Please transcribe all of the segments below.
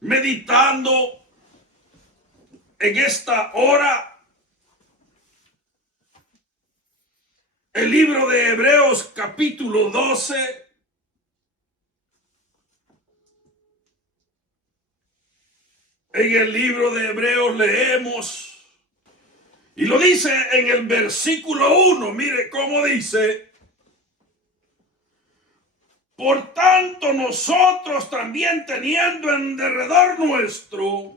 meditando en esta hora el libro de Hebreos capítulo 12. En el libro de Hebreos leemos, y lo dice en el versículo 1, mire cómo dice: por tanto nosotros también, teniendo en derredor nuestro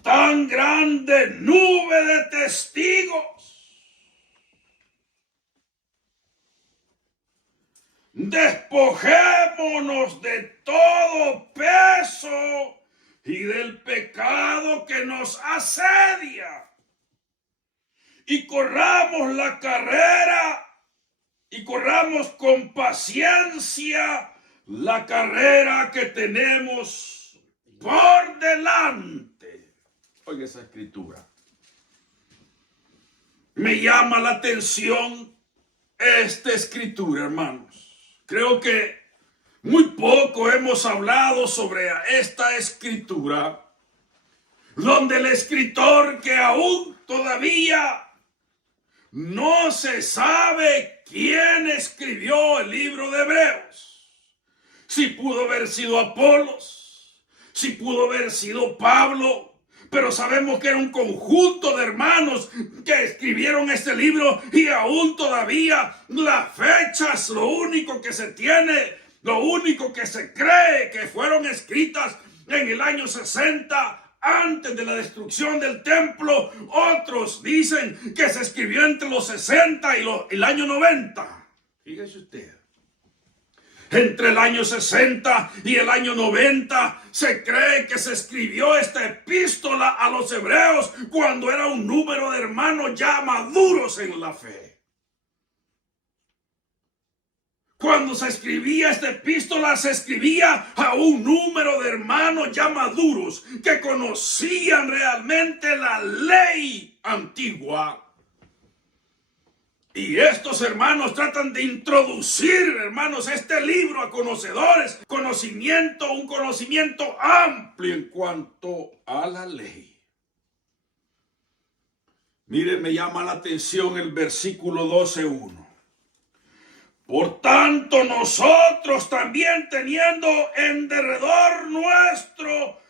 tan grande nube de testigos, despojémonos de todo peso y del pecado que nos asedia, y corramos la carrera, y corramos con paciencia la carrera que tenemos por delante. Oiga esa escritura. Me llama la atención esta escritura, hermanos. Creo que muy poco hemos hablado sobre esta escritura, donde el escritor, que aún todavía no se sabe quién escribió el libro de Hebreos. Si pudo haber sido Apolos, si pudo haber sido Pablo, pero sabemos que era un conjunto de hermanos que escribieron este libro, y aún todavía las fechas, lo único que se tiene, lo único que se cree que fueron escritas en el año 60 antes de la destrucción del templo. Otros dicen que se escribió entre los 60 y el año 90. Fíjese usted. Entre el año 60 y el año 90 se cree que se escribió esta epístola a los hebreos cuando era un número de hermanos ya maduros en la fe. Cuando se escribía esta epístola, se escribía a un número de hermanos ya maduros que conocían realmente la ley antigua. Y estos hermanos tratan de introducir, hermanos, este libro a conocedores, un conocimiento amplio en cuanto a la ley. Mire, me llama la atención el versículo 12:1. Por tanto, nosotros también, teniendo en derredor nuestro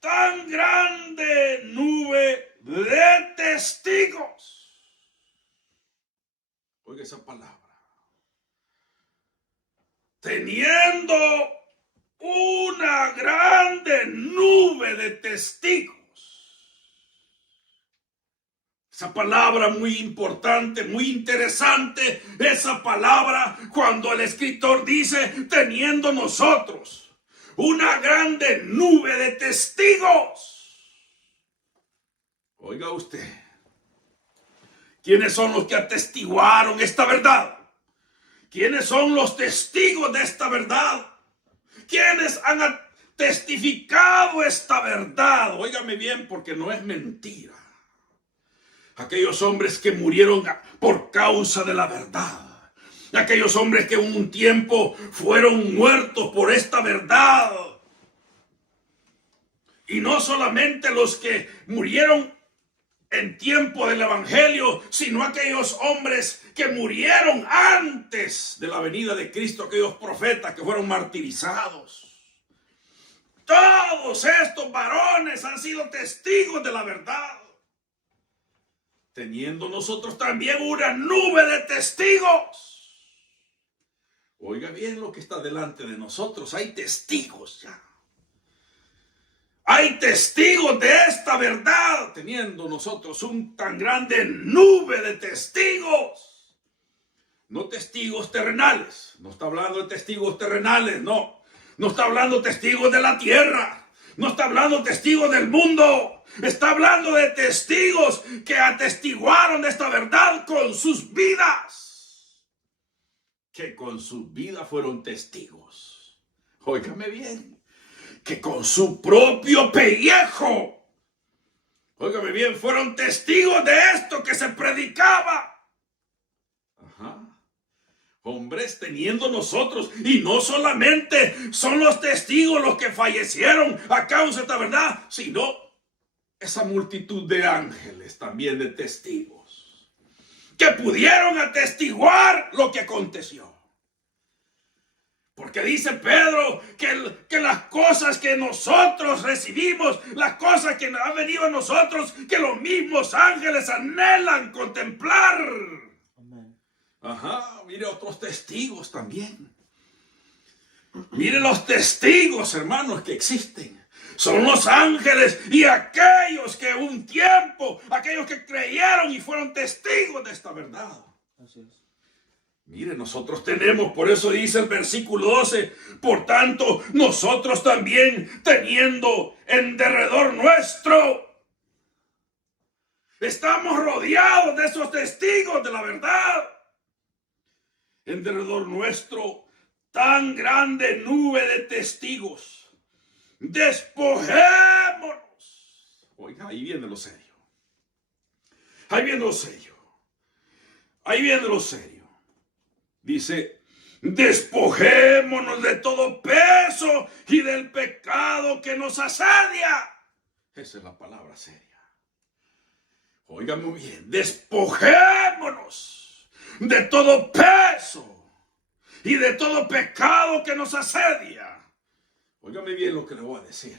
tan grande nube de testigos. Oiga esa palabra. Teniendo una grande nube de testigos. Esa palabra muy importante, muy interesante, esa palabra cuando el escritor dice, teniendo nosotros una grande nube de testigos. Oiga usted, ¿quiénes son los que atestiguaron esta verdad? ¿Quiénes son los testigos de esta verdad? ¿Quiénes han testificado esta verdad? Óigame bien, porque no es mentira. Aquellos hombres que murieron por causa de la verdad. Aquellos hombres que en un tiempo fueron muertos por esta verdad. Y no solamente los que murieron en tiempo del evangelio, sino aquellos hombres que murieron antes de la venida de Cristo, aquellos profetas que fueron martirizados. Todos estos varones han sido testigos de la verdad. Teniendo nosotros también una nube de testigos. Oiga bien lo que está delante de nosotros. Hay testigos ya. Hay testigos de esta verdad. Teniendo nosotros un tan grande nube de testigos. No testigos terrenales. No está hablando de testigos terrenales, no. No está hablando de testigos de la tierra. No está hablando de testigos del mundo. Está hablando de testigos que atestiguaron de esta verdad con sus vidas. Que con sus vidas fueron testigos. Óigame bien. Que con su propio pellejo. Óigame bien, fueron testigos de esto que se predicaba. Ajá. Hombres teniendo nosotros, y no solamente son los testigos los que fallecieron a causa de esta verdad, sino esa multitud de ángeles también de testigos que pudieron atestiguar lo que aconteció. Porque dice Pedro que las cosas que nosotros recibimos, las cosas que han venido a nosotros, que los mismos ángeles anhelan contemplar. Amén. Ajá, mire otros testigos también. Mire los testigos, hermanos, que existen. Son los ángeles y aquellos que un tiempo, aquellos que creyeron y fueron testigos de esta verdad. Así es. Mire, nosotros tenemos, por eso dice el versículo 12, por tanto, nosotros también teniendo en derredor nuestro, estamos rodeados de esos testigos de la verdad. En derredor nuestro, tan grande nube de testigos, despojémonos. Oiga, ahí viene lo serio. Ahí viene lo serio. Ahí viene lo serio. Dice, despojémonos de todo peso y del pecado que nos asedia. Esa es la palabra seria. Oigan muy bien, despojémonos de todo peso y de todo pecado que nos asedia. Óigame bien lo que le voy a decir.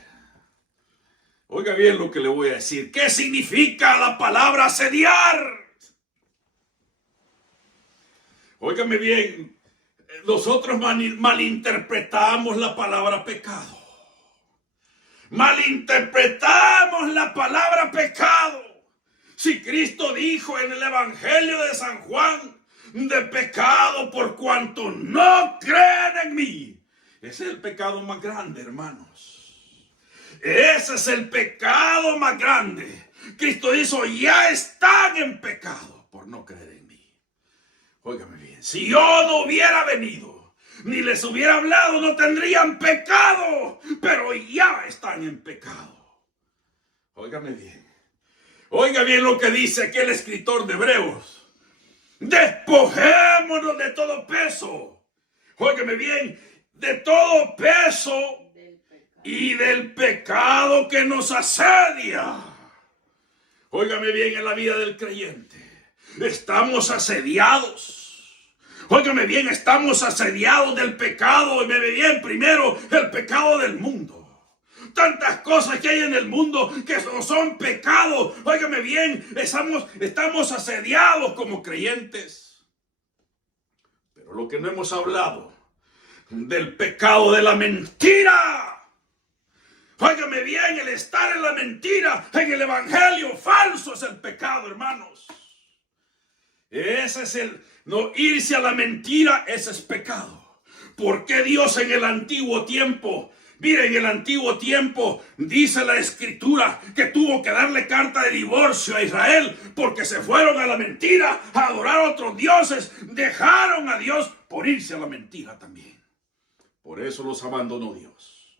Oiga bien lo que le voy a decir. ¿Qué significa la palabra asediar? Óigame bien, nosotros malinterpretamos la palabra pecado. Malinterpretamos la palabra pecado. Si Cristo dijo en el Evangelio de San Juan, de pecado por cuanto no creen en mí. Ese es el pecado más grande, hermanos. Ese es el pecado más grande. Cristo dijo, ya están en pecado por no creer en mí. Óigame bien, si yo no hubiera venido, ni les hubiera hablado, no tendrían pecado, pero ya están en pecado. Óigame bien. Oiga bien lo que dice aquí el escritor de Hebreos. Despojémonos de todo peso. Óigame bien, de todo peso y del pecado que nos asedia. Óigame bien, en la vida del creyente estamos asediados. Óigame bien, estamos asediados del pecado. Óigame bien, primero el pecado del mundo. Tantas cosas que hay en el mundo que son pecados. Óigame bien, estamos asediados como creyentes. Pero lo que no hemos hablado del pecado de la mentira. Óigame bien, el estar en la mentira, en el evangelio falso es el pecado, hermanos. Ese es no irse a la mentira, ese es pecado. ¿Por qué Dios en el antiguo tiempo? Mire, en el antiguo tiempo dice la escritura que tuvo que darle carta de divorcio a Israel porque se fueron a la mentira, a adorar a otros dioses, dejaron a Dios por irse a la mentira también. Por eso los abandonó Dios.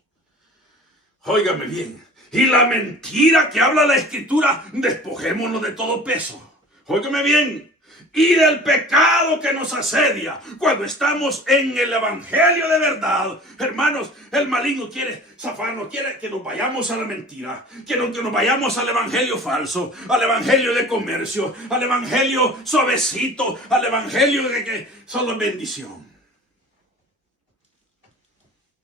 Óigame bien, y la mentira que habla la escritura, despojémonos de todo peso. Óigame bien, y del pecado que nos asedia. Cuando estamos en el evangelio de verdad, hermanos, el maligno quiere zafarnos, quiere que nos vayamos a la mentira, quiere que nos vayamos al evangelio falso, al evangelio de comercio, al evangelio suavecito, al evangelio de que solo bendición.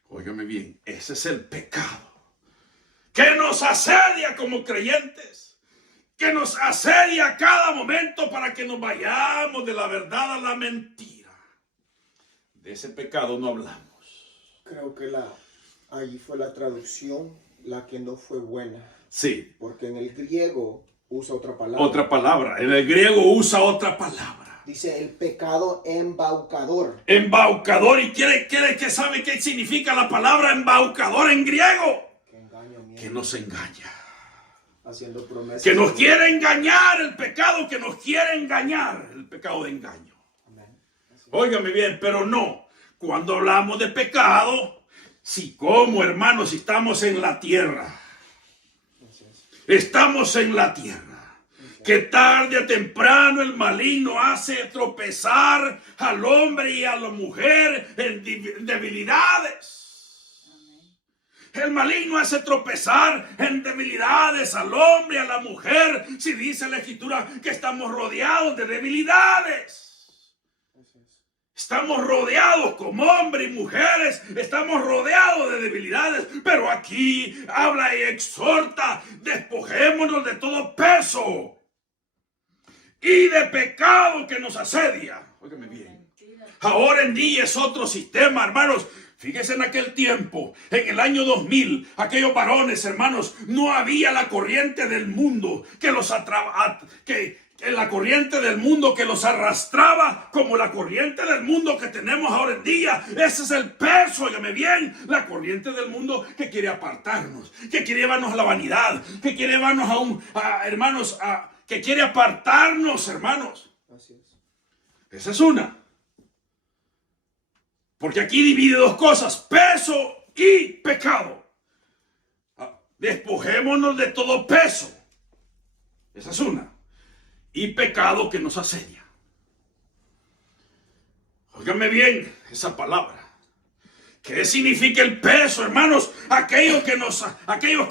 Óigame bien, ese es el pecado que nos asedia como creyentes, que nos asedia a cada momento para que nos vayamos de la verdad a la mentira. De ese pecado no hablamos. Creo que ahí fue la traducción la que no fue buena. Sí. Porque en el griego usa otra palabra. Otra palabra. En el griego usa otra palabra. Dice el pecado embaucador. Embaucador. ¿Y quiere que sabe qué significa la palabra embaucador en griego? Que nos engaña. Haciendo promesas. Que nos quiere engañar, el pecado que nos quiere engañar, el pecado de engaño. Óigame bien, pero no. Cuando hablamos de pecado, si como hermanos, estamos en la tierra. Estamos en la tierra. que tarde o temprano el maligno hace tropezar al hombre y a la mujer en debilidades. El maligno hace tropezar en debilidades al hombre y a la mujer. Si dice la Escritura que estamos rodeados de debilidades. Estamos rodeados como hombres y mujeres. Estamos rodeados de debilidades. Pero aquí habla y exhorta. Despojémonos de todo peso y de pecado que nos asedia. Óigame bien. Ahora en día es otro sistema, hermanos. Fíjense en aquel tiempo, en el año 2000, aquellos varones, hermanos, no había la corriente del mundo que los la corriente del mundo que los arrastraba como la corriente del mundo que tenemos ahora en día. Ese es el peso, óigame bien, la corriente del mundo que quiere apartarnos, que quiere llevarnos a la vanidad, que quiere llevarnos que quiere apartarnos, hermanos. Así es. Esa es una. Porque aquí divide dos cosas, peso y pecado. Despojémonos de todo peso. Esa es una. Y pecado que nos asedia. Óigame bien esa palabra. ¿Qué significa el peso, hermanos? Aquellos que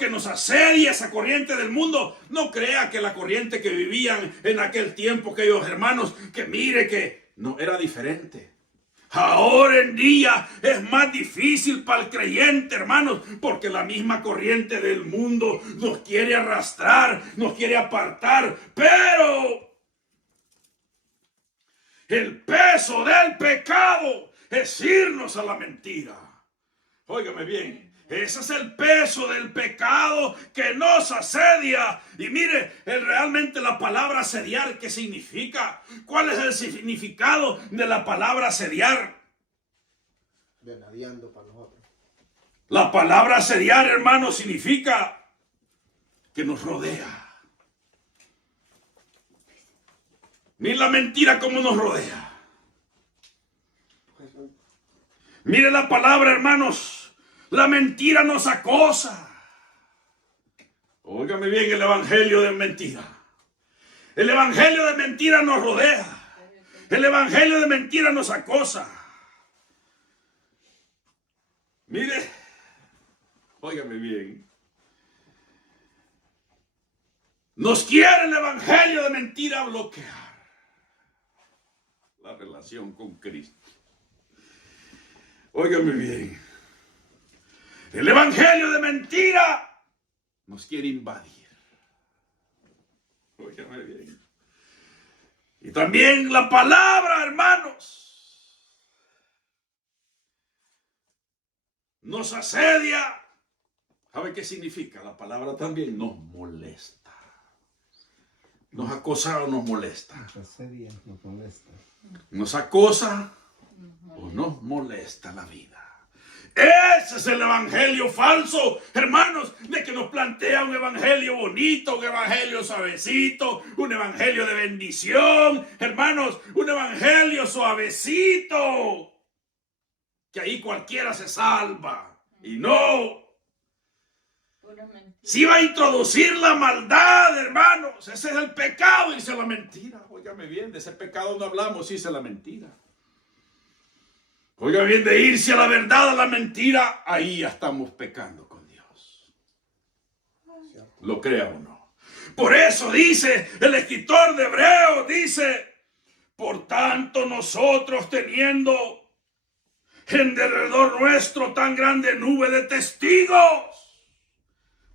nos asedia esa corriente del mundo. No crea que la corriente que vivían en aquel tiempo, aquellos hermanos, que mire que no era diferente. Ahora en día es más difícil para el creyente, hermanos, porque la misma corriente del mundo nos quiere arrastrar, nos quiere apartar, pero el peso del pecado es irnos a la mentira. Óigame bien, ese es el peso del pecado que nos asedia. Y mire, realmente la palabra asediar, ¿qué significa? ¿Cuál es el significado de la palabra asediar? Venadiando para nosotros. La palabra asediar, hermano, significa que nos rodea. Mire la mentira cómo nos rodea. Mire la palabra, hermanos. La mentira nos acosa. Óigame bien el evangelio de mentira. El evangelio de mentira nos rodea. El evangelio de mentira nos acosa. Mire, óigame bien. Nos quiere el evangelio de mentira bloquear la relación con Cristo. Óigame bien. El evangelio de mentira nos quiere invadir. Óigame bien. Y también la palabra, hermanos, nos asedia. ¿Sabe qué significa? La palabra también nos molesta. Nos acosa o nos molesta. Nos asedia, nos molesta. Nos acosa o nos molesta la vida. Ese es el evangelio falso, hermanos, de que nos plantea un evangelio bonito, un evangelio suavecito, un evangelio de bendición, hermanos, un evangelio suavecito, que ahí cualquiera se salva. Y no, si va a introducir la maldad, hermanos, ese es el pecado, dice la mentira. Óigame bien, de ese pecado no hablamos, dice la mentira. Oiga bien, de irse a la verdad, a la mentira, ahí ya estamos pecando con Dios. Lo crea o no. Por eso dice el escritor de Hebreos, dice, por tanto nosotros teniendo en derredor nuestro tan grande nube de testigos,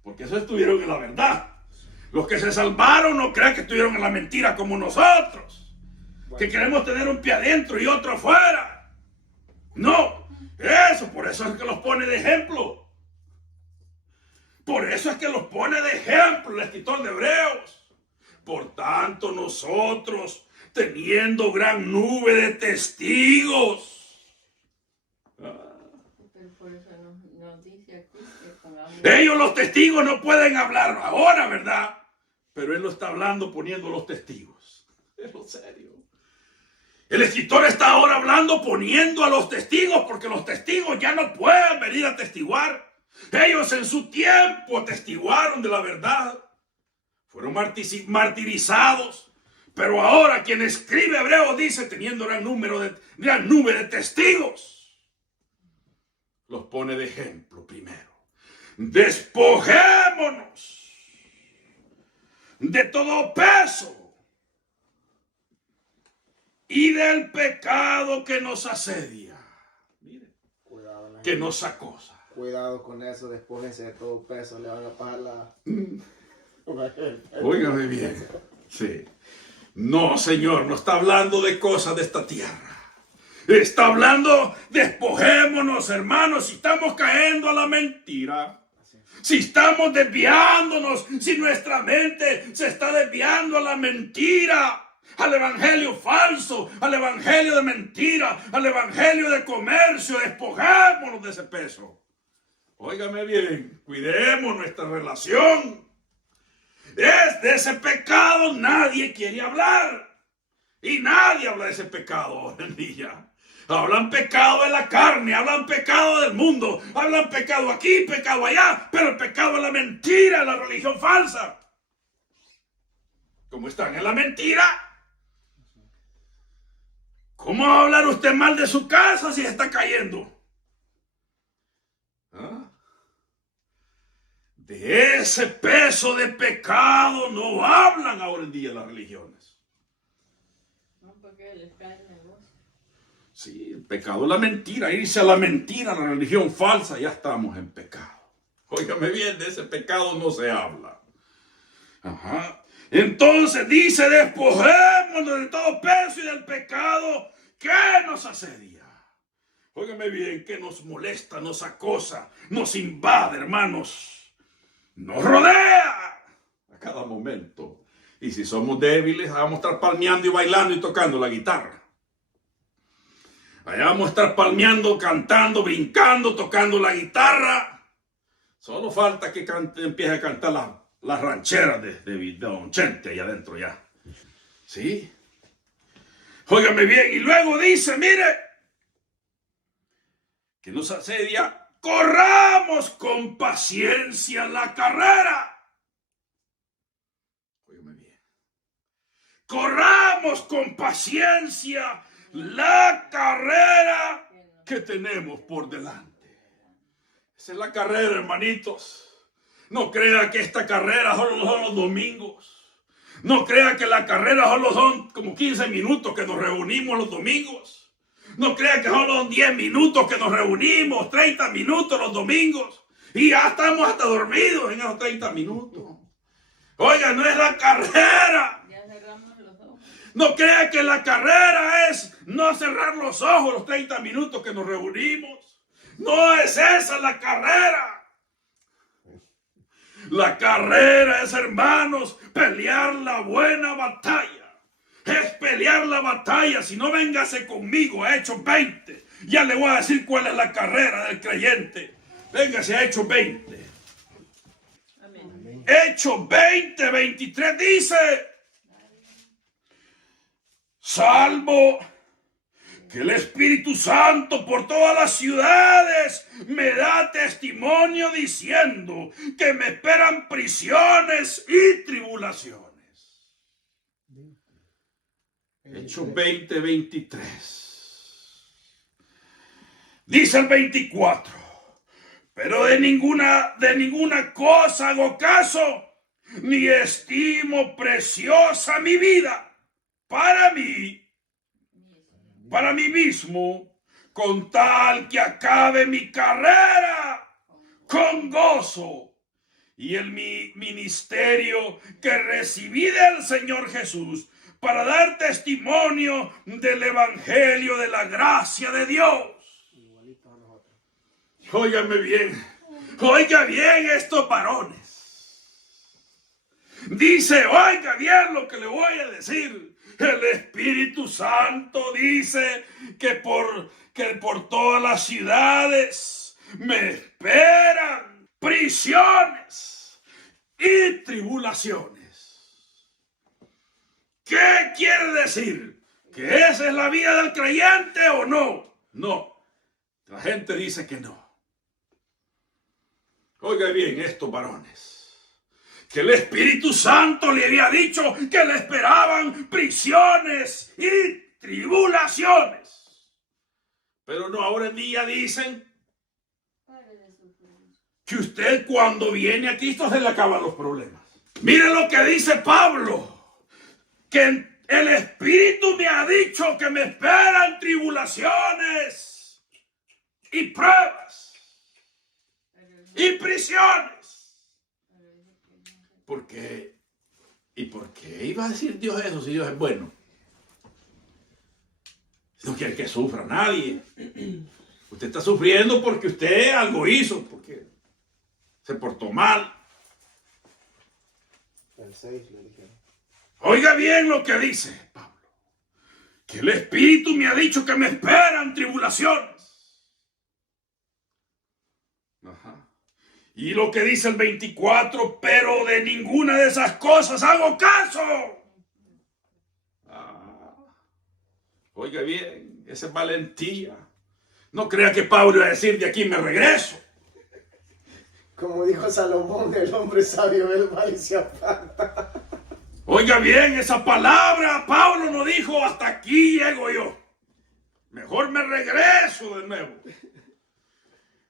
porque esos estuvieron en la verdad. Los que se salvaron no crean que estuvieron en la mentira como nosotros, que queremos tener un pie adentro y otro afuera. No, por eso es que los pone de ejemplo. Por eso es que los pone de ejemplo el escritor de Hebreos. Por tanto, nosotros, teniendo gran nube de testigos. Por eso nos dice aquí que pongamos... Ellos, los testigos, no pueden hablar ahora, ¿verdad? Pero él lo está hablando poniendo los testigos. Es lo serio. El escritor está ahora hablando poniendo a los testigos, porque los testigos ya no pueden venir a testiguar. Ellos en su tiempo testiguaron de la verdad. fueron martirizados. Pero ahora quien escribe Hebreos dice, teniendo gran nube de testigos, los pone de ejemplo primero. Despojémonos de todo peso y del pecado que nos asedia. Mire, Cuidado, que nos acosa. cuidado con eso, despójense de todo peso, le van a pagar la... Óigame bien. Sí. No, Señor, no está hablando de cosas de esta tierra. Está hablando, despojémonos, hermanos, si estamos cayendo a la mentira. Si estamos desviándonos, si nuestra mente se está desviando a la mentira, al evangelio falso, al evangelio de mentira, al evangelio de comercio, despojémonos de ese peso. Óigame bien, cuidemos nuestra relación. Es de ese pecado nadie quiere hablar. Y nadie habla de ese pecado hoy en día. Hablan pecado de la carne, hablan pecado del mundo, hablan pecado aquí, pecado allá, pero el pecado es la mentira, la religión falsa. ¿Cómo están en la mentira? ¿Cómo va a hablar usted mal de su casa si está cayendo? ¿Ah? De ese peso de pecado no hablan ahora en día las religiones. No, porque les cae el negocio. Sí, el pecado es la mentira, irse a la mentira, la religión falsa, ya estamos en pecado. Óigame bien, de ese pecado no se habla. Ajá. Entonces dice, despojémonos de todo peso y del pecado que nos asedia. Óigame bien, que nos molesta, nos acosa, nos invade, hermanos. Nos rodea a cada momento. Y si somos débiles, vamos a estar palmeando y bailando y tocando la guitarra. Allá vamos a estar palmeando, cantando, brincando, tocando la guitarra. Solo falta que empiece a cantar las rancheras de Don Chente allá adentro ya. ¿Sí? Óigame bien. Y luego dice, mire, que nos asedia, corramos con paciencia la carrera. Óigame bien. Corramos con paciencia la carrera que tenemos por delante. Esa es la carrera, hermanitos. No crea que esta carrera solo son los domingos. No crea que la carrera solo son como 15 minutos que nos reunimos los domingos. No crea que solo son 10 minutos que nos reunimos, 30 minutos los domingos. Y ya estamos hasta dormidos en esos 30 minutos. Oiga, no es la carrera. No crea que la carrera es no cerrar los ojos los 30 minutos que nos reunimos. No es esa la carrera. La carrera es, hermanos, pelear la buena batalla. Es pelear la batalla. Si no, véngase conmigo a Hechos 20. Ya le voy a decir cuál es la carrera del creyente. Véngase a Hechos 20. Amén. Hechos 20, 23 dice: salvo que el Espíritu Santo por todas las ciudades me da testimonio diciendo que me esperan prisiones y tribulaciones. Hechos 20, 23. Dice el 24. Pero de ninguna cosa hago caso, ni estimo preciosa mi vida para mí mismo, con tal que acabe mi carrera con gozo y el ministerio que recibí del Señor Jesús para dar testimonio del evangelio de la gracia de Dios. Óigame bien, oiga bien estos varones. Dice, oiga bien lo que le voy a decir. El Espíritu Santo dice que por todas las ciudades me esperan prisiones y tribulaciones. ¿Qué quiere decir? ¿Que esa es la vida del creyente o no? No. La gente dice que no. Oiga bien estos varones. que el Espíritu Santo le había dicho que le esperaban prisiones y tribulaciones. Pero no, ahora en día dicen que usted cuando viene a Cristo se le acaban los problemas. Mire lo que dice Pablo, que el Espíritu me ha dicho que me esperan tribulaciones y pruebas y prisiones. ¿Por qué? ¿Y por qué iba a decir Dios eso si Dios es bueno? No quiere que sufra nadie. Usted está sufriendo porque usted algo hizo, porque se portó mal. El 6 le dijeron. Oiga bien lo que dice Pablo, que el Espíritu me ha dicho que me esperan tribulaciones. Ajá. Y lo que dice el 24, pero de ninguna de esas cosas hago caso. Oiga bien, esa es valentía. No crea que Pablo iba a decir de aquí me regreso. Como dijo Salomón, el hombre sabio ve el mal y se aparta. Oiga bien, esa palabra Pablo no dijo hasta aquí llego yo. Mejor me regreso de nuevo.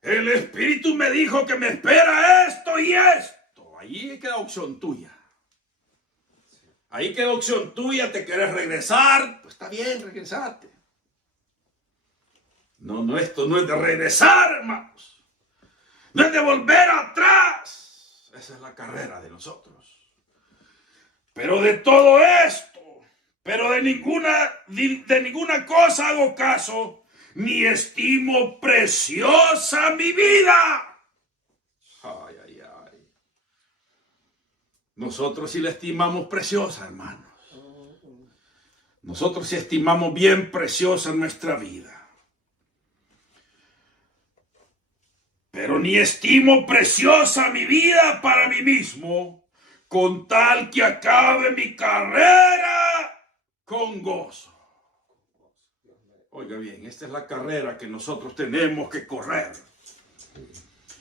El Espíritu me dijo que me espera esto y esto. Ahí queda opción tuya. Ahí queda opción tuya. ¿Te quieres regresar? Pues está bien, regresate. No, esto no es de regresar, hermanos. No es de volver atrás. Esa es la carrera de nosotros. Pero de todo esto, pero de ninguna cosa hago caso, ni estimo preciosa mi vida. Ay, ay, ay. Nosotros sí la estimamos preciosa, hermanos. Nosotros sí estimamos bien preciosa nuestra vida. Pero ni estimo preciosa mi vida para mí mismo, con tal que acabe mi carrera con gozo. Oiga bien, esta es la carrera que nosotros tenemos que correr.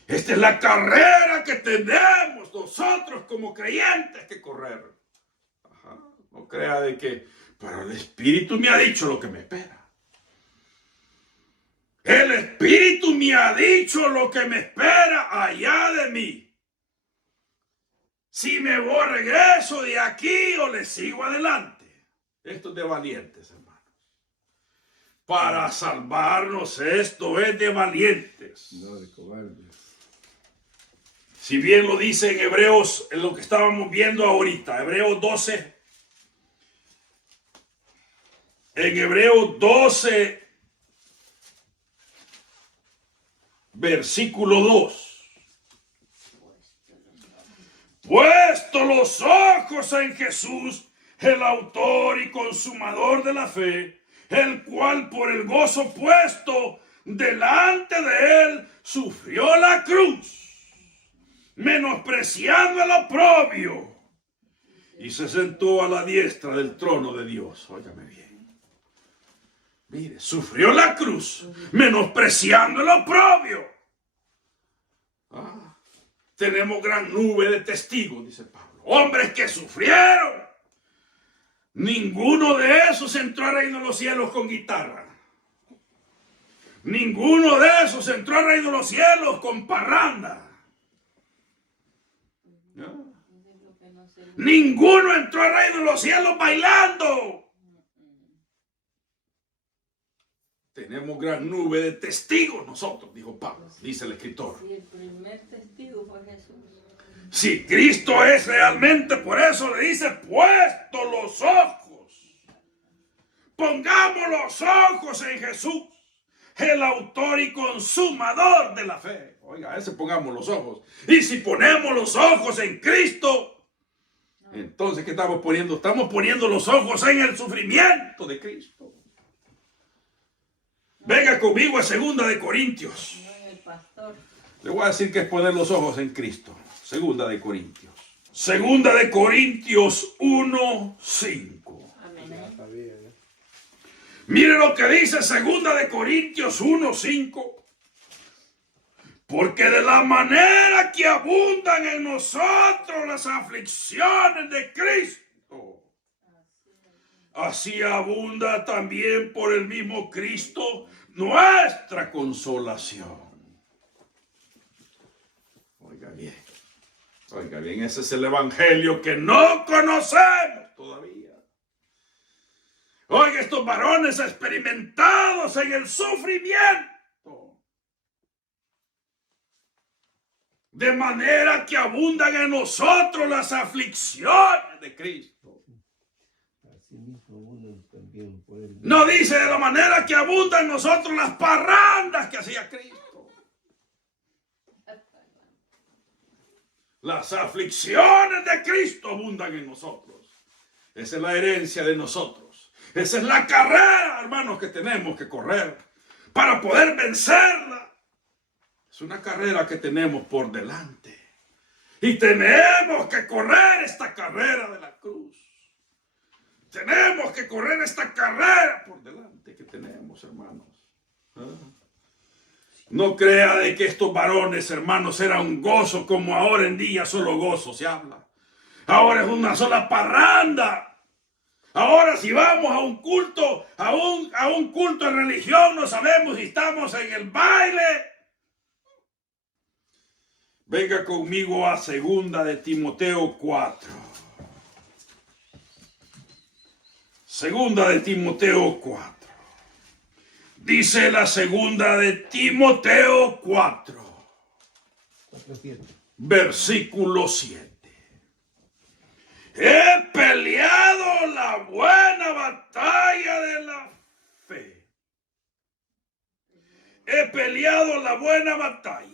Esta es la carrera que tenemos nosotros como creyentes que correr. Ajá. No crea de que, pero el Espíritu me ha dicho lo que me espera. El Espíritu me ha dicho lo que me espera allá de mí. Si me voy, regreso de aquí o le sigo adelante. Esto es de valientes, hermanos. Para salvarnos esto es de valientes. No de cobardes. Si bien lo dice en Hebreos, en lo que estábamos viendo ahorita, Hebreos 12. En Hebreos 12, versículo 2. Puesto los ojos en Jesús, el autor y consumador de la fe, el cual por el gozo puesto delante de él sufrió la cruz, menospreciando el oprobio, y se sentó a la diestra del trono de Dios. Óigame bien. Mire, sufrió la cruz, menospreciando el oprobio. Tenemos gran nube de testigos, dice Pablo. Hombres que sufrieron. Ninguno de esos entró al reino de los cielos con guitarra. Ninguno de esos entró al reino de los cielos con parranda. ¿No? Ninguno entró al reino de los cielos bailando. Tenemos gran nube de testigos nosotros, dijo Pablo, dice el escritor. Y el primer testigo fue Jesús. Si Cristo es realmente, por eso le dice, puesto los ojos. Pongamos los ojos en Jesús, el autor y consumador de la fe. Oiga, a ese pongamos los ojos. Y si ponemos los ojos en Cristo, entonces, ¿qué estamos poniendo? Estamos poniendo los ojos en el sufrimiento de Cristo. Venga conmigo a 2 de Corintios. No en el pastor. Le voy a decir que es poner los ojos en Cristo. 2 de Corintios. 2 de Corintios 1:5. Amén. Mire lo que dice 2 de Corintios 1:5. Porque de la manera que abundan en nosotros las aflicciones de Cristo, así abunda también por el mismo Cristo nuestra consolación. Oiga bien, ese es el evangelio que no conocemos todavía. Oiga, estos varones experimentados en el sufrimiento, de manera que abundan en nosotros las aflicciones de Cristo. Asimismo, unos también por el No dice de la manera que abundan en nosotros las parrandas que hacía Cristo. Las aflicciones de Cristo abundan en nosotros. Esa es la herencia de nosotros. Esa es la carrera, hermanos, que tenemos que correr para poder vencerla. Es una carrera que tenemos por delante. Y tenemos que correr esta carrera de la cruz. Tenemos que correr esta carrera por delante que tenemos, hermanos. No crea de que estos varones, hermanos, era un gozo como ahora en día solo gozo se habla. Ahora es una sola parranda. Ahora si vamos a un culto, a un culto de religión, no sabemos si estamos en el baile. Venga conmigo a 2 de Timoteo 4. 2 de Timoteo 4. Dice la 2 de Timoteo 4, 4:7. versículo 7. He peleado la buena batalla de la fe. He peleado la buena batalla.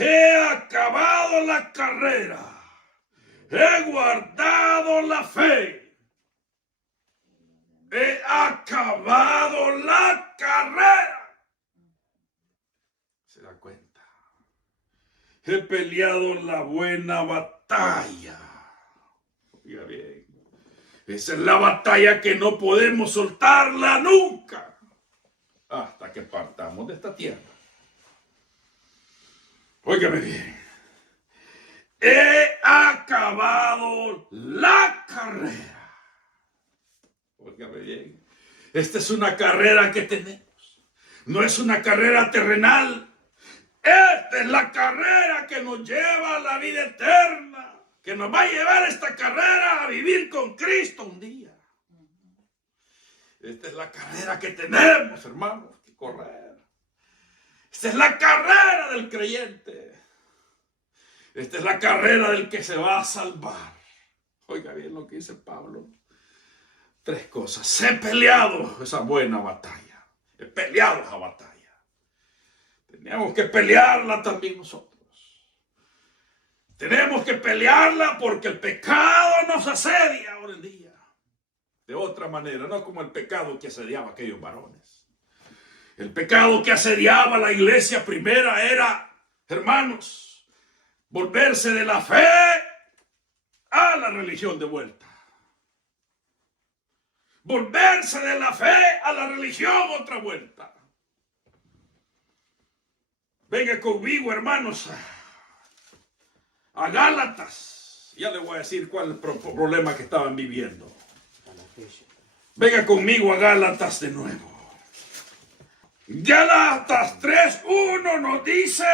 He acabado la carrera. He guardado la fe. He acabado la carrera. ¿Se da cuenta? He peleado la buena batalla. Oiga bien. Esa es la batalla que no podemos soltarla nunca. Hasta que partamos de esta tierra. Óigame bien. He acabado la carrera. Óigame bien. Esta es una carrera que tenemos. No es una carrera terrenal. Esta es la carrera que nos lleva a la vida eterna. Que nos va a llevar esta carrera a vivir con Cristo un día. Esta es la carrera que tenemos, hermanos, que correr. Esta es la carrera del creyente. Esta es la carrera del que se va a salvar. Oiga bien lo que dice Pablo. 3 cosas. He peleado esa buena batalla. He peleado esa batalla. Tenemos que pelearla también nosotros. Tenemos que pelearla porque el pecado nos asedia ahora en día. De otra manera, no como el pecado que asediaba a aquellos varones. El pecado que asediaba a la iglesia primera era, hermanos, volverse de la fe a la religión de vuelta. Volverse de la fe a la religión otra vuelta. Venga conmigo, hermanos, a Gálatas. Ya les voy a decir cuál es el problema que estaban viviendo. Venga conmigo a Gálatas de nuevo. Gálatas 3:1 nos dice: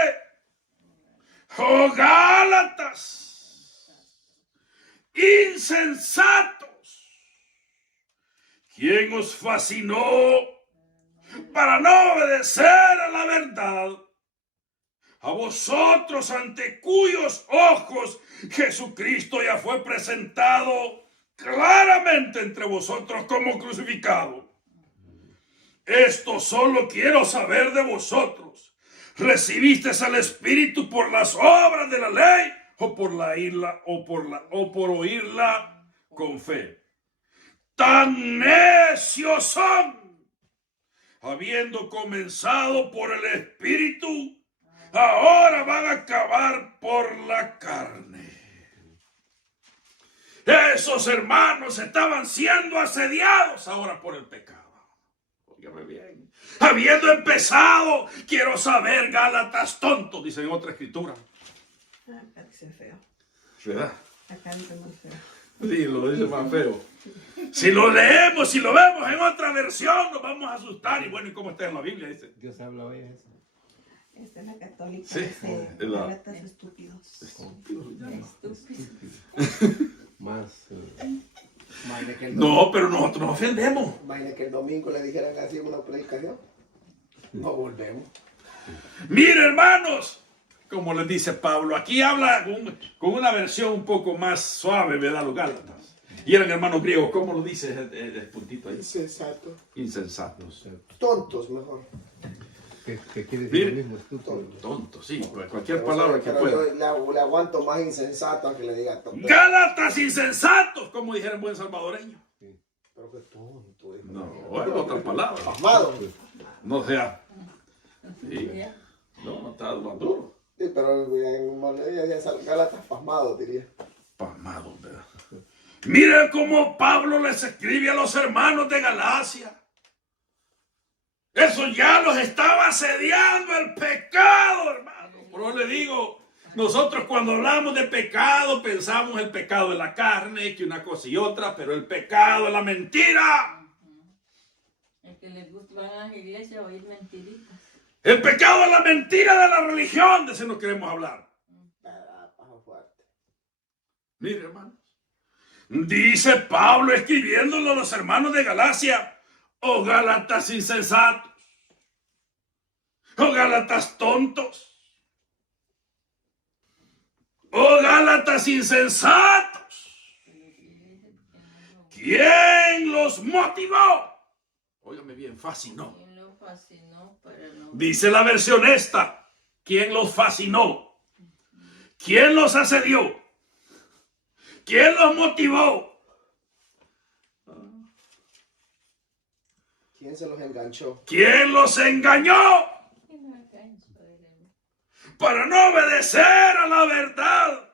oh Gálatas, insensatos, ¿quién os fascinó para no obedecer a la verdad? A vosotros ante cuyos ojos Jesucristo ya fue presentado claramente entre vosotros como crucificado. Esto solo quiero saber de vosotros. ¿Recibisteis al Espíritu por las obras de la ley o por oírla con fe? Tan necios son, habiendo comenzado por el Espíritu, ahora van a acabar por la carne. Esos hermanos estaban siendo asediados ahora por el pecado. Óigame bien. Habiendo empezado, quiero saber Gálatas tontos, dice en otra escritura. Acá dice feo. ¿Verdad? Acá dice muy feo. Sí, lo dice más feo. Si lo leemos, si lo vemos en otra versión, nos vamos a asustar. Y bueno, ¿y cómo está en la Biblia? Dice. Dios habla hoy eso. Esta es la católica. Sí, Dice es la- Gálatas estúpidos. Estúpido. Más. Imagina que el No, pero nosotros nos ofendemos. Imagina que el domingo le dijeran así en una predicación. No volvemos. Mire, hermanos, como les dice Pablo, aquí habla con una versión un poco más suave, ¿verdad? Los Gálatas. Y eran hermanos griegos, ¿cómo lo dice el puntito ahí? Insensato. Insensatos. Tontos, mejor. ¿Qué quiere decir Mire. lo mismo? Estúpido. Tontos, sí, cualquier palabra que Pero pueda. yo le aguanto más insensato a que le diga tonto. Gálatas insensatos, como dijera en buen salvadoreño. Pero qué tonto. hijo. No, es otra palabra. Pasmado. No sea. Sí. No está más duro. Sí, pero en Manuel ya es Gálatas pasmado, diría. Pasmado, ¿verdad? Miren cómo Pablo les escribe a los hermanos de Galacia. Eso ya los estaba asediando el pecado, hermano. Por eso le digo, nosotros cuando hablamos de pecado pensamos el pecado de la carne, que una cosa y otra, pero el pecado es la mentira. Es que les gusta, van a las iglesias a oír mentiritas. El pecado es la mentira de la religión, de eso no queremos hablar. Pajo fuerte. Mire, hermanos. Dice Pablo escribiéndolo a los hermanos de Galacia. Oh Gálatas insensatos. Oh Gálatas tontos. Oh Gálatas insensatos. ¿Quién los motivó? Óigame bien, fascinó. ¿Quién lo fascinó para no? Dice la versión esta. ¿Quién los fascinó? ¿Quién los asedió? ¿Quién los motivó? ¿Quién se los enganchó? ¿Quién los engañó? ¿Quién lo alcanzó? Para no obedecer a la verdad.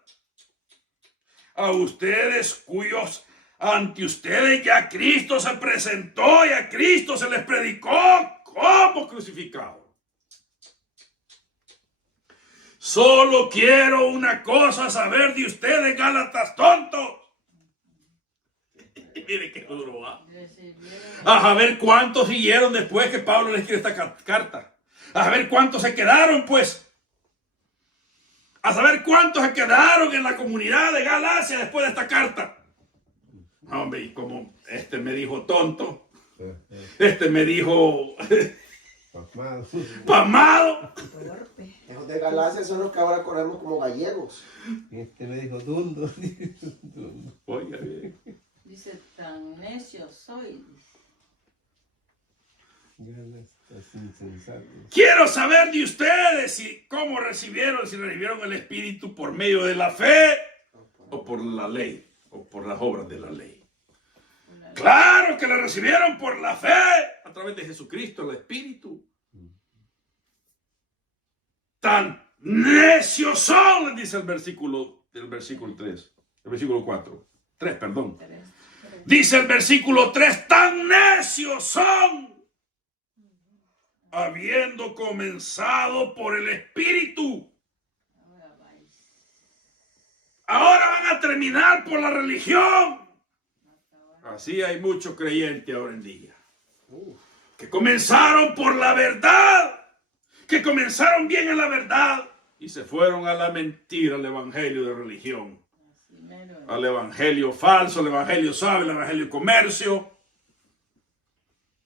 A ustedes cuyos ante ustedes ya Cristo se presentó y a Cristo se les predicó como crucificado. Solo quiero una cosa saber de ustedes, Gálatas tontos. Mire qué duro va. A ver cuántos siguieron después que Pablo les escribe esta carta. A ver cuántos se quedaron, pues. A saber cuántos se quedaron en la comunidad de Galacia después de esta carta. Hombre, y como este me dijo tonto, este me dijo Pasmado. pasmado. Torpe. Esos de Galacia son los que ahora corremos como gallegos. Este me dijo dundo. Oiga bien. Dice, tan necio soy. Gálatas insensatos. Quiero saber de ustedes si si recibieron el Espíritu por medio de la fe o por la ley o por las obras de la ley. Claro que la recibieron por la fe a través de Jesucristo, el Espíritu. Tan necios son, les dice el versículo 3, el versículo 3, perdón. Dice el versículo 3, tan necios son, habiendo comenzado por el Espíritu. Ahora van a terminar por la religión. Así hay muchos creyentes ahora en día. Que comenzaron por la verdad. Que comenzaron bien en la verdad. Y se fueron a la mentira, al evangelio de religión. Al evangelio falso, al evangelio suave, al evangelio comercio.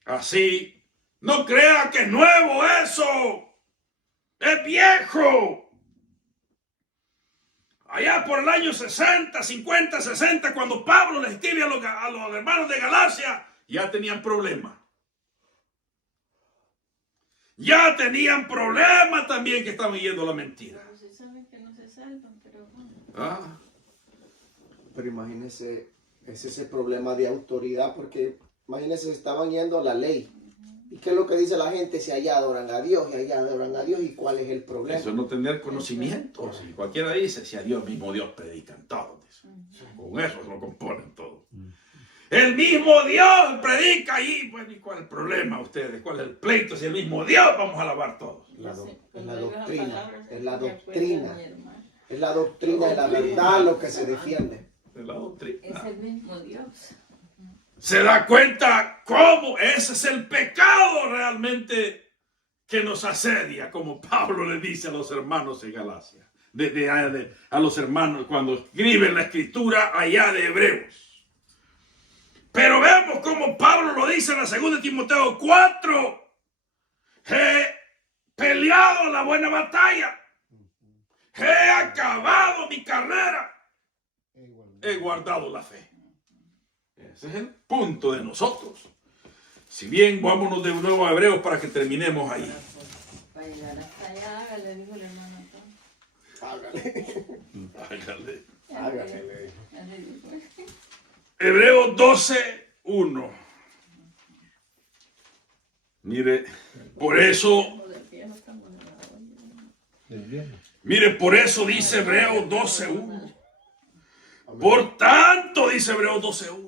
Así. No crea que es nuevo eso. Es viejo. Allá por el año 60, 50, 60, cuando Pablo les escribe a los hermanos de Galacia, ya tenían problemas. Ya tenían problemas también que estaban yendo a la mentira. Pero se sabe que no se salvan, pero bueno. ¿Ah? Pero imagínense, es ese problema de autoridad, porque imagínense, estaban yendo a la ley. ¿Y qué es lo que dice la gente? Si allá adoran a Dios y allá adoran a Dios, ¿y cuál es el problema? Eso es no tener conocimiento. Si cualquiera dice, si a Dios mismo Dios predican todo. Con eso se lo componen todo. El mismo Dios predica ahí. Bueno, ¿y cuál es el problema ustedes? ¿Cuál es el pleito? Si el mismo Dios, vamos a alabar todos. Es la Cuando doctrina, digo esa palabra, es la me acuerdo de doctrina. mi hermano. Es la doctrina de la verdad lo que se defiende. Es la doctrina. Es el mismo Dios. Se da cuenta cómo ese es el pecado realmente que nos asedia, como Pablo le dice a los hermanos en Galacia, a los hermanos cuando escriben la escritura allá de Hebreos. Pero vemos como Pablo lo dice en la 2 Timoteo 4, he peleado la buena batalla, he acabado mi carrera, he guardado la fe. Ese es el punto de nosotros. Si bien, vámonos de nuevo a Hebreos para que terminemos ahí. Para llegar hasta allá, hágale, dijo el hermano Antonio. Hágale. Hágale. Ya le dijo. Hebreos 12:1. Mire, por eso, Joder, que ya no estamos en la olla. El viejo. mire, por eso dice Hebreos 12:1. Por tanto, dice Hebreos 12:1.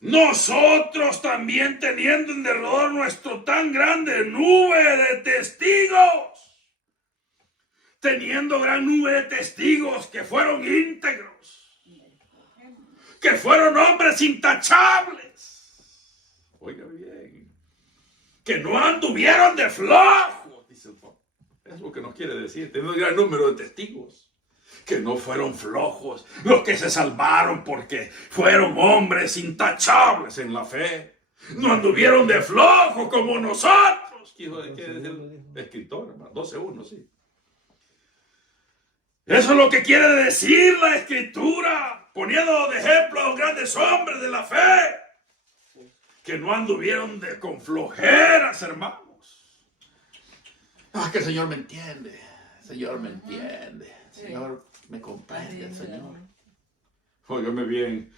Nosotros también teniendo en derredor nuestro tan grande nube de testigos, teniendo gran nube de testigos que fueron íntegros, que fueron hombres intachables, oiga bien, que no anduvieron de flojos, dice el Pablo. Es lo que nos quiere decir, teniendo un gran número de testigos. Que no fueron flojos, los que se salvaron porque fueron hombres intachables en la fe. No anduvieron de flojos como nosotros. ¿Qué es el escritor, hermano? 12:1, sí. Eso es lo que quiere decir la escritura, poniendo de ejemplo a los grandes hombres de la fe, que no anduvieron con flojeras, hermanos. Ah, que el Señor me entiende, el Señor me entiende. Señor, me comprende el Señor. Óigame bien,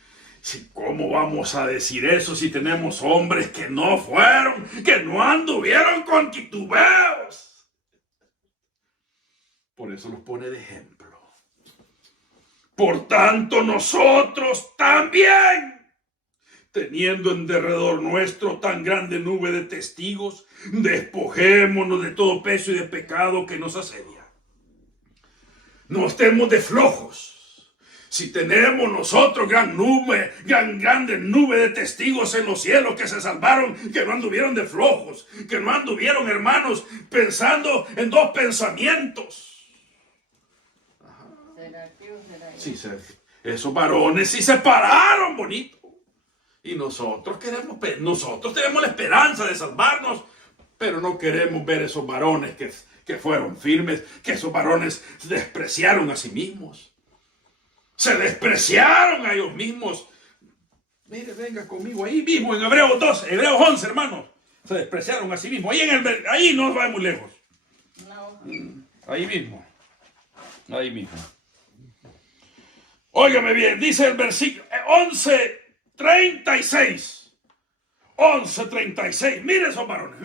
¿cómo vamos a decir eso si tenemos hombres que no fueron, que no anduvieron con titubeos? Por eso los pone de ejemplo. Por tanto, nosotros también, teniendo en derredor nuestro tan grande nube de testigos, despojémonos de todo peso y de pecado que nos asedia. No estemos de flojos. Si tenemos nosotros grande nube de testigos en los cielos que se salvaron, que no anduvieron de flojos, que no anduvieron, hermanos, pensando en dos pensamientos. ¿Será aquí o será allá? Sí, esos varones sí se pararon bonito. Y nosotros tenemos la esperanza de salvarnos, pero no queremos ver esos varones que fueron firmes, que esos varones se despreciaron a sí mismos. Se despreciaron a ellos mismos. Mire, venga conmigo ahí mismo en Hebreos 11, hermanos. Se despreciaron a sí mismos. Ahí no va muy lejos. Ahí mismo. Ahí mismo. Óigame bien, dice el versículo 11:36. 11:36. Mire esos varones,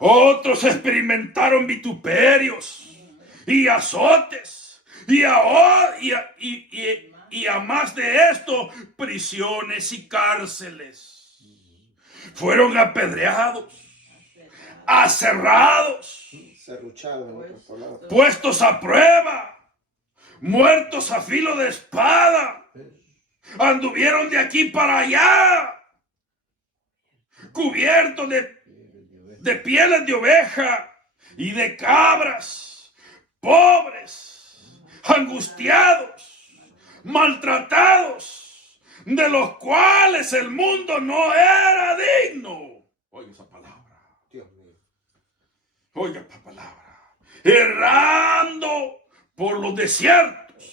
Otros experimentaron vituperios y azotes y a más de esto, prisiones y cárceles. Fueron apedreados, aserrados, Serruchado, en otras palabras. puestos a prueba, muertos a filo de espada. Anduvieron de aquí para allá, cubiertos de pieles de oveja y de cabras, pobres, angustiados, maltratados, de los cuales el mundo no era digno. Oiga esa palabra. Dios mío. Oiga esta palabra. Errando por los desiertos,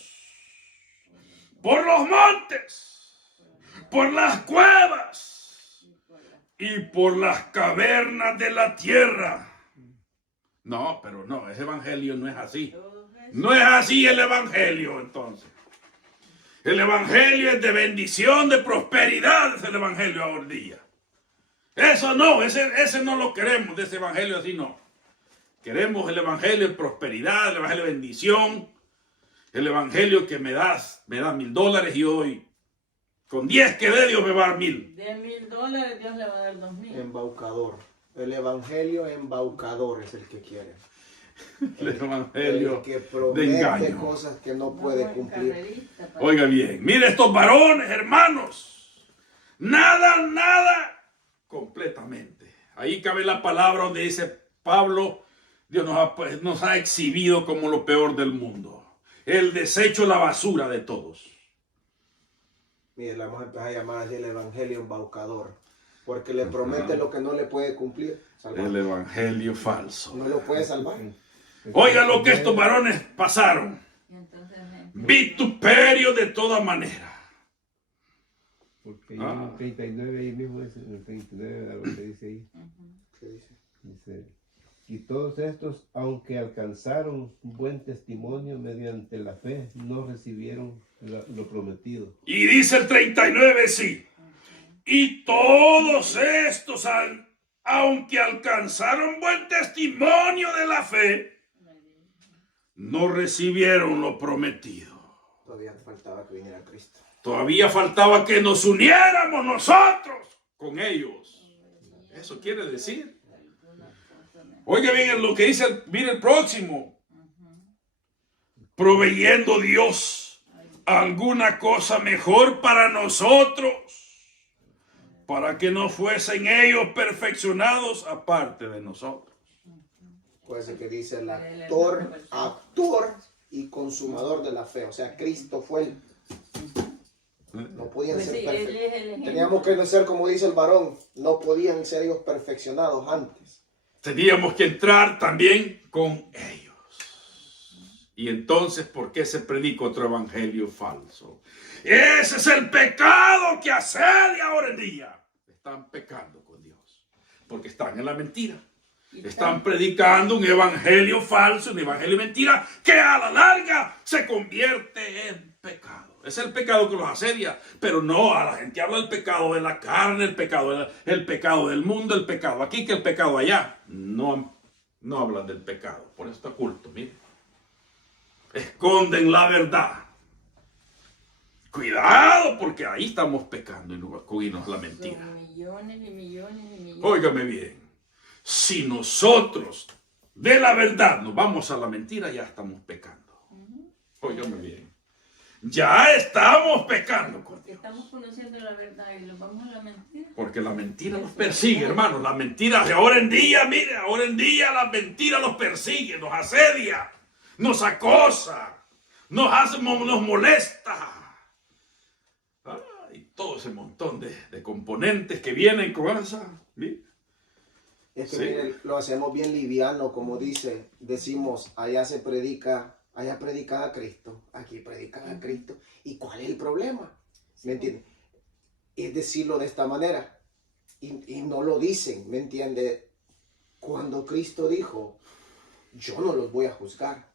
por los montes, por las cuevas y por las cavernas de la tierra. No, pero no, ese evangelio no es así. No es así el evangelio, entonces. El evangelio es de bendición, de prosperidad, es el evangelio ahora día. Eso no, ese no lo queremos, de ese evangelio así no. Queremos el evangelio de prosperidad, el evangelio de bendición, El evangelio que me da $1,000 y hoy con 10 que dé Dios me va a dar 1,000. De $1,000 Dios le va a dar 2,000. Embaucador. El evangelio embaucador es el que quiere. El evangelio El que de promete engaño. cosas que no puede Vamos en cumplir. carrerita para- Oiga bien, mire estos varones, hermanos. Nada completamente. Ahí cabe la palabra donde dice Pablo, Dios nos ha exhibido como lo peor del mundo. El desecho, la basura de todos. Mire, le vamos a empezar a llamar así el evangelio embaucador. Porque le promete lo que no le puede cumplir. Salvar. El evangelio falso. No lo puede salvar. Oiga lo que estos varones pasaron. Y entonces, Vituperio de toda manera. Porque en el 39 ahí mismo, es en el 39, algo que dice ahí. ¿Qué dice? Dice, y todos estos, aunque alcanzaron buen testimonio mediante la fe, no recibieron lo prometido. Y dice el 39, sí. Y todos estos, aunque alcanzaron buen testimonio de la fe, no recibieron lo prometido. Todavía faltaba que viniera Cristo. Todavía faltaba que nos uniéramos nosotros con ellos. Eso quiere decir. Oiga bien lo que dice, mire el próximo. Proveyendo Dios alguna cosa mejor para nosotros, para que no fuesen ellos perfeccionados aparte de nosotros. Puede ser que dice el actor y consumador de la fe. O sea, Cristo fue el... No podían pues ser sí, él perfectos. es el ejemplo. Teníamos que ser como dice el varón. No podían ser ellos perfeccionados antes. Teníamos que entrar también con ellos. Y entonces, ¿por qué se predica otro evangelio falso? Ese es el pecado que asedia ahora en día. Están pecando con Dios, porque están en la mentira. Están predicando un evangelio falso, un evangelio mentira, que a la larga se convierte en pecado. Es el pecado que los asedia, pero no, a la gente habla del pecado de la carne, el pecado del mundo, el pecado aquí, que el pecado allá. No hablan del pecado, por eso está oculto, miren. Esconden la verdad. Cuidado, porque ahí estamos pecando y nos la mentira. Son millones y millones y millones. Óigame bien. Si nosotros de la verdad nos vamos a la mentira, ya estamos pecando. Óigame bien. Ya estamos pecando con Porque Dios. estamos conociendo la verdad y nos vamos a la mentira. Porque la mentira los persigue, hermanos. La mentira de ahora en día, mire, ahora en día la mentira los persigue, nos asedia, nos acosa, nos molesta. Y todo ese montón de componentes que vienen con esa. ¿Sí? Es que Sí. miren, lo hacemos bien liviano, como decimos, allá se predica, allá predican a Cristo, aquí predican a Cristo. ¿Y cuál es el problema? ¿Me entiende? Es decirlo de esta manera. Y no lo dicen, ¿me entiende? Cuando Cristo dijo, yo no los voy a juzgar.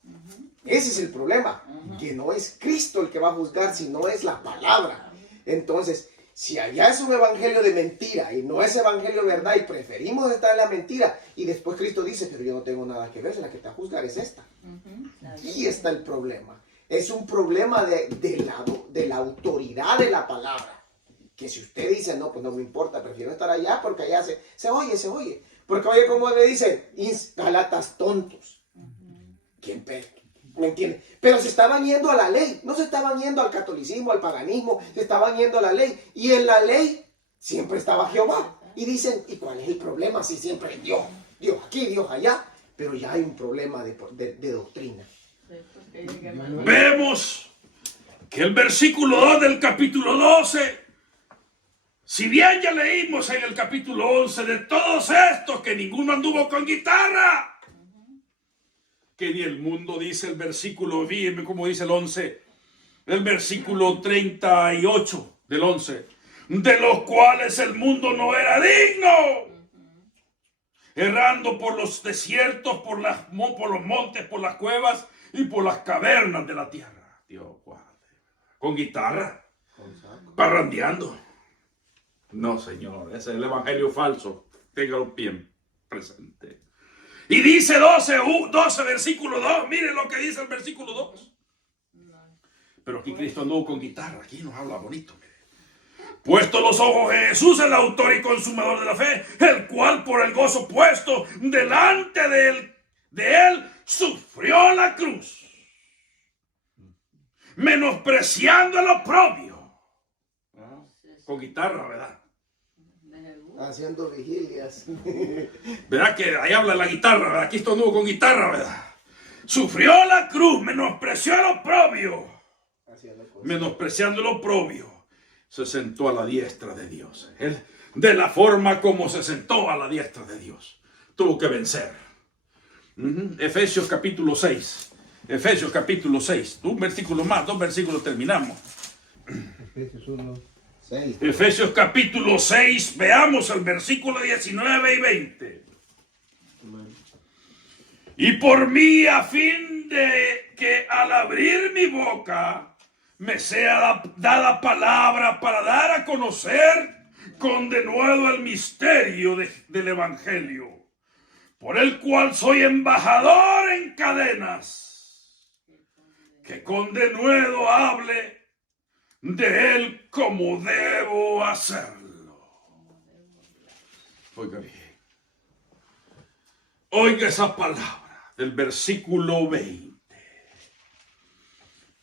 Ese es el problema, que no es Cristo el que va a juzgar, sino es la palabra. Entonces, si allá es un evangelio de mentira y no es evangelio de verdad y preferimos estar en la mentira y después Cristo dice, pero yo no tengo nada que ver, la que te va a juzgar es esta. Aquí está el problema. Es un problema de la autoridad de la palabra. Que si usted dice, no, pues no me importa, prefiero estar allá porque allá se oye. Porque oye como le dice, Galatas tontos. ¿Quién ¿Me entiende? Pero se estaban yendo a la ley, no se estaban yendo al catolicismo, al paganismo, se estaban yendo a la ley. Y en la ley siempre estaba Jehová. Y dicen, ¿y cuál es el problema si siempre es Dios? Dios aquí, Dios allá. Pero ya hay un problema de doctrina. Vemos que el versículo 2 del capítulo 12, si bien ya leímos en el capítulo 11 de todos estos que ninguno anduvo con guitarra, que ni el mundo, dice el versículo, bien como dice el 11, el versículo 38 del 11, de los cuales el mundo no era digno, errando por los desiertos, por los montes, por las cuevas y por las cavernas de la tierra. Dios guarde. Con guitarra, parrandeando. No, Señor, ese es el evangelio falso. Téngalo bien presente. Y dice 12 versículo 2. Miren lo que dice el versículo 2. Pero aquí Cristo anduvo con guitarra. Aquí nos habla bonito, mire. Puesto los ojos en Jesús, el autor y consumador de la fe, el cual por el gozo puesto delante de él sufrió la cruz, menospreciando el oprobio. Con guitarra, ¿verdad? Haciendo vigilias. ¿Verdad que ahí habla la guitarra? ¿Verdad? Aquí esto anduvo con guitarra, ¿verdad? Sufrió la cruz, menospreció el oprobio. Menospreciando el oprobio, se sentó a la diestra de Dios. Él, de la forma como se sentó a la diestra de Dios, tuvo que vencer. Efesios capítulo 6. Efesios capítulo 6. Un versículo más, 2 versículos terminamos. Efesios 1. 6. Efesios capítulo 6, veamos el versículo 19 y 20. Y por mí, a fin de que al abrir mi boca me sea dada palabra para dar a conocer con denuedo el misterio del Evangelio, por el cual soy embajador en cadenas, que con denuedo hable de él como debo hacerlo. Oiga bien. Oiga esa palabra del versículo 20.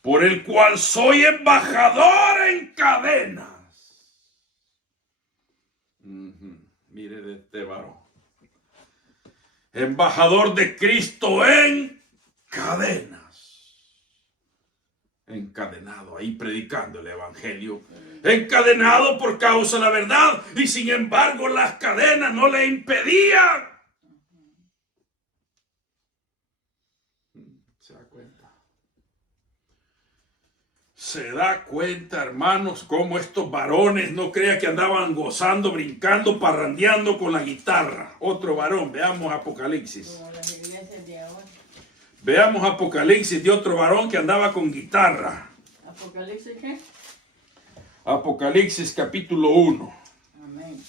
Por el cual soy embajador en cadenas. Mire de este varón. Embajador de Cristo en cadenas. Encadenado ahí predicando el evangelio. Encadenado por causa de la verdad. Y sin embargo las cadenas no le impedían. ¿Se da cuenta? Se da cuenta, hermanos, cómo estos varones no crean que andaban gozando, brincando, parrandeando con la guitarra. Otro varón, veamos Apocalipsis. Como las iglesias de ahora. Veamos Apocalipsis de otro varón que andaba con guitarra. ¿Apocalipsis qué? Apocalipsis capítulo 1. Amén.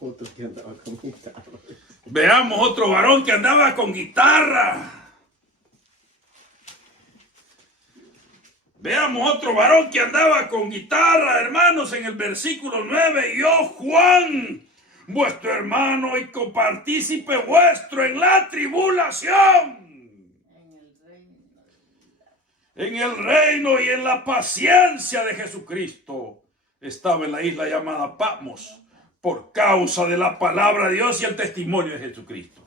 Otro que andaba con guitarra. Veamos otro varón que andaba con guitarra. Veamos otro varón que andaba con guitarra, hermanos, en el versículo 9. Yo, Juan, vuestro hermano y copartícipe vuestro en la tribulación, en el reino y en la paciencia de Jesucristo, estaba en la isla llamada Patmos, por causa de la palabra de Dios y el testimonio de Jesucristo.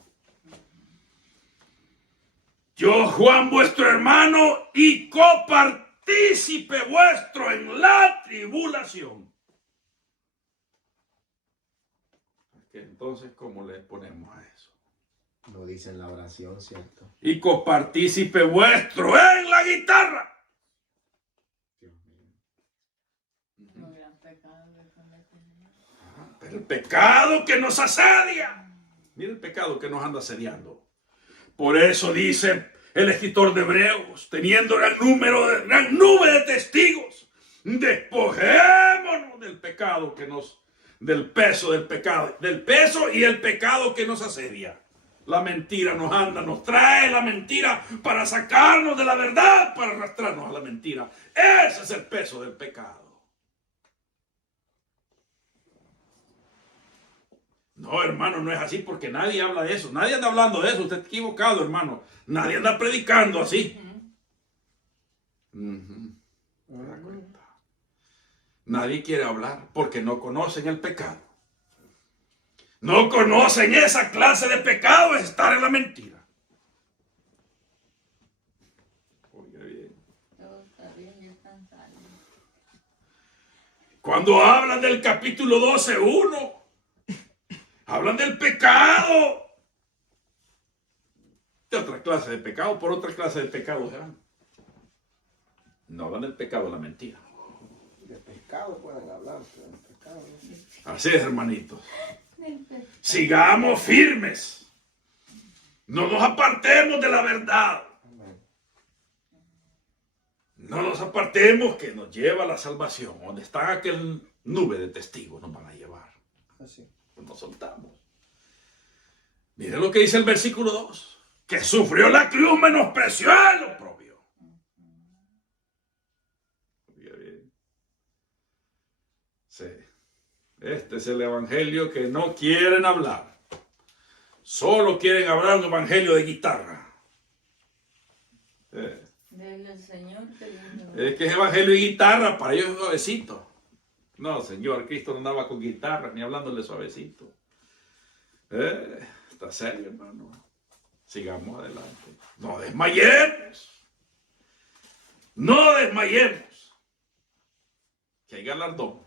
Yo, Juan, vuestro hermano y copartícipe vuestro en la tribulación. Entonces, ¿cómo le ponemos a eso? Lo dice en la oración, ¿cierto? Y copartícipe vuestro en la guitarra. Un gran pecado que cometen. Pero el pecado que nos asedia. Mira el pecado que nos anda asediando. Por eso dice el escritor de Hebreos, teniendo gran nube de testigos, despojémonos del pecado del peso y el pecado que nos asedia. La mentira nos trae la mentira para sacarnos de la verdad, para arrastrarnos a la mentira. Ese es el peso del pecado. No, hermano, no es así porque nadie habla de eso. Nadie anda hablando de eso. Usted está equivocado, hermano. Nadie anda predicando así. ¿Se da cuenta? Nadie quiere hablar porque no conocen el pecado. No conocen esa clase de pecado, es estar en la mentira. Oiga bien. Todo está bien y están sanos. Cuando hablan del capítulo 12:1, hablan del pecado. De otra clase de pecado, por otra clase de pecado serán. No hablan del pecado de la mentira. De pescado pueden hablar, pero de pescado no. Así es, hermanitos. Sigamos firmes. No nos apartemos de la verdad. No nos apartemos que nos lleva a la salvación. Donde está aquel nube de testigos nos van a llevar. Así. Pues nos soltamos. Mire lo que dice el versículo 2. Que sufrió la cruz, menospreció el oprobio. Sí. Este es el evangelio que no quieren hablar. Solo quieren hablar un evangelio de guitarra. Dile al Señor que lindo. Es que es evangelio y guitarra, para ellos es suavecito. No, Señor, Cristo no andaba con guitarra ni hablándole suavecito. Está serio, hermano. Sigamos adelante. No desmayemos. No desmayemos. Que hay galardón.